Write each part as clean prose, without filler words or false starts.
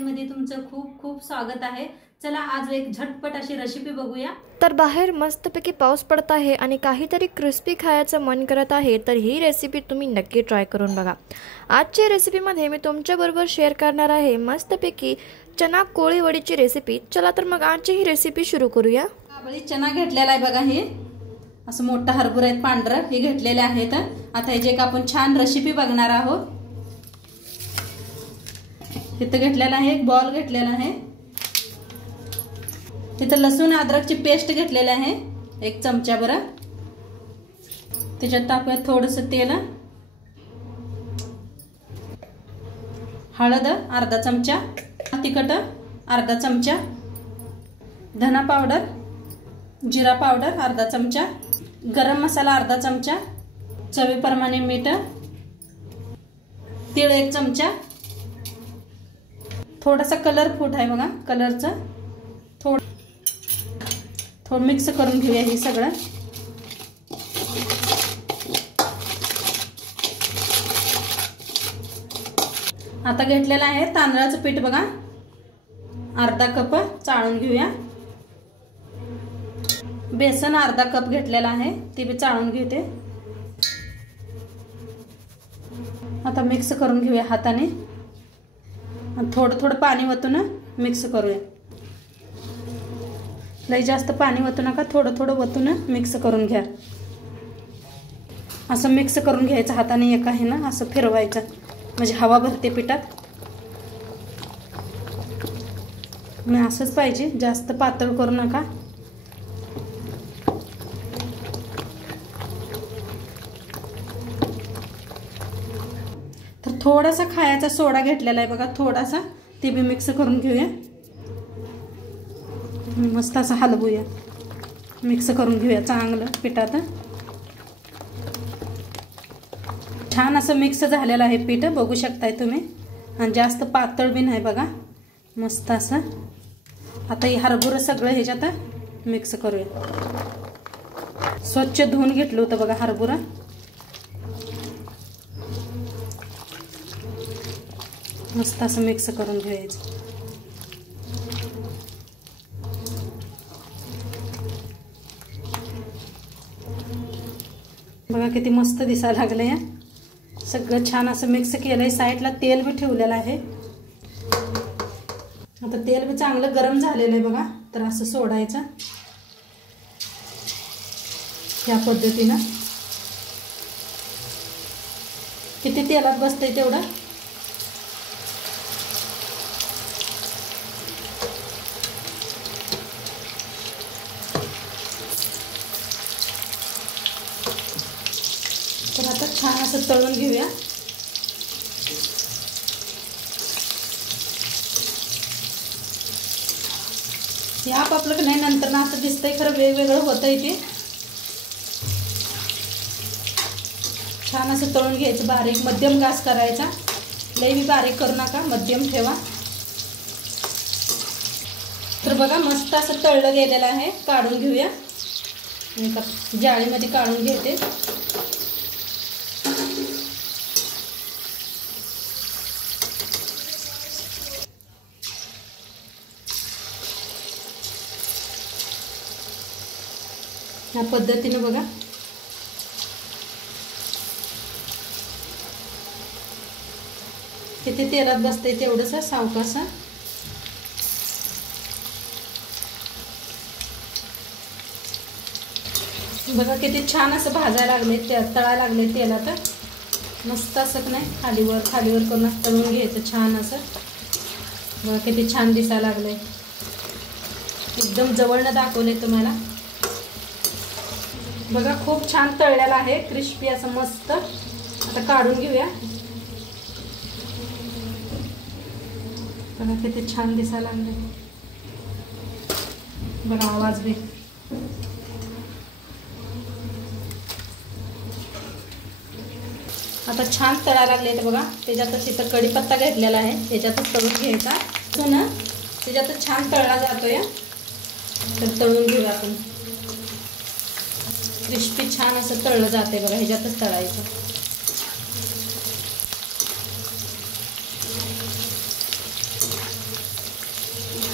मध्ये तुमचं खूप खूप स्वागत आहे। चला आज एक झटपट अशी रेसिपी बघूया। तर बाहेर मस्तपैकी पाऊस पडत आहे आणि काहीतरी क्रिस्पी खायचं मन करत आहे, तर ही रेसिपी तुम्ही नक्की ट्राय करून बघा। आजच्या रेसिपीमध्ये मी तुमच्याबरोबर शेअर करणार आहे मस्तपैकी चना कोळी वडीची रेसिपी। चला तर मग आजची ही रेसिपी सुरू करूया। काबळी चना घेतलेला आहे बघा, हे असं मोठा हरभरा आहे पांढरा, हे घेतलेले आहेत। आता याची एक आपण छान रेसिपी बघणार आहोत। इथं घेतलेला आहे एक बॉल घेतलेला आहे। तिथं लसूण अद्रकची पेस्ट घेतलेली आहे एक चमचा भर। त्याच्यात टाकूया थोडंसं तेल, हळद अर्धा चमचा, तिखट अर्धा चमचा, धना पावडर, जिरा पावडर अर्धा चमचा, गरम मसाला अर्धा चमचा, चवीप्रमाणे मीठ, तीळ एक चमचा, थोडासा कलर फूड आहे बघा कलरचं, थोडं मिक्स करून घेऊया हे सगळं। आता घेतलेलं आहे तांदळाचं पीठ बघा, अर्धा कप चाळून घेऊया। बेसन अर्धा कप घेतलेला आहे, ते बी चाळून घेते। आता मिक्स करून घेऊया हाताने, थोडं थोडं पाणी वतून मिक्स करूया। लई जास्त पाणी वतू नका, थोडं थोडं वतून मिक्स करून घ्या। असं मिक्स करून घ्यायचं हाताने, एका आहे ना असं फिरवायचं म्हणजे हवा भरते पिठात। आणि असंच पाहिजे, जास्त पातळ करू नका। तर थोडासा खायचा सोडा घेतलेला आहे बघा, थोडासा, ते बी मिक्स करून घेऊया। मस्त असं हलवूया, मिक्स करून घेऊया चांगलं पिठात। छान असं मिक्स झालेलं आहे पीठ, बघू शकताय तुम्ही, आणि जास्त पातळ बी नाही बघा, मस्त असं। आता हे हरभरा सगळं ह्याच्यात मिक्स करूया। स्वच्छ धुवून घेतलं होतं बघा हरभरा। मस्त असं मिक्स करून घ्यायचं। बघा किती मस्त दिसायला लागले, सगळं छान असं मिक्स केलंय। साईडला तेल बी ठेवलेलं आहे। आता तेल बी चांगलं गरम झालेलं आहे बघा, तर असं सोडायचं या पद्धतीनं। किती तेलात बसतंय तेवढं। तर आता छान असं तळून घेऊया। हे आपलं की नाही नंतर ना असं दिसतंय, खरं वेगवेगळं होतंय ते। छान असं तळून घ्यायचं, बारीक मध्यम गॅस करायचा, लई बी बारीक करू नका, मध्यम ठेवा। तर बघा मस्त असं तळलं गेलेलं आहे, काढून घेऊया। जाळीमध्ये काढून घेते। या पद्धतीने बघा, किती तेलात बसतंय तेवढंच सावकाश। बघा किती छान असं भाजायला लागले, तळायला लागले तेलात। मस्त असं नाही खालीवर खालीवर करून तळून घ्यायचं छान असं। बघा किती छान दिसायला लागले, एकदम जवळनं दाखवले तुम्हाला। बघा खूप छान तळलेला आहे, क्रिस्पी असं मस्त। आता काढून घेऊया। बघा किती छान दिसायला लागले, बघा आवाज बी। आता छान तळायला लागले ते बघा, त्याच्यातच इथं कढीपत्ता घेतलेला आहे, त्याच्यातच तळून घ्यायचा पुन्हा, त्याच्यातच छान तळला जातोय। तर तळून घेऊया आपण, क्रिस्पी छान असं तळलं जाते बघा, ह्याच्यातच तळायचं।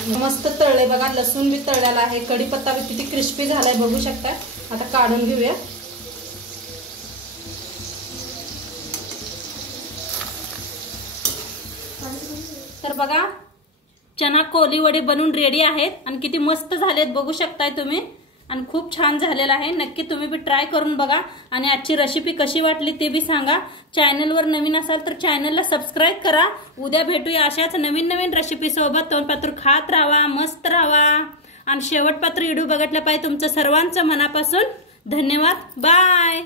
मस्त तळले बघा, लसूण बी तळलेला आहे, कढीपत्ता बी किती क्रिस्पी झालाय बघू शकता। आता काढून घेऊया। तर बघा चना कोली वडे बनून रेडी आहेत आणि किती मस्त झालेत बघू शकताय तुम्ही आणि खूप छान झालेला आहे। नक्की तुम्ही बी ट्राय करून बघा आणि आजची रेसिपी कशी वाटली ते बी सांगा। चॅनलवर नवीन असाल तर चॅनलला सबस्क्राइब करा। उद्या भेटूया अशाच नवीन नवीन रेसिपी सोबत। तोंडपात्र खात राहा, मस्त राहा आणि शेवटपात्र व्हिडिओ बघितल्या पाहिजे तुमचं सर्वांचं मनापासून धन्यवाद। बाय।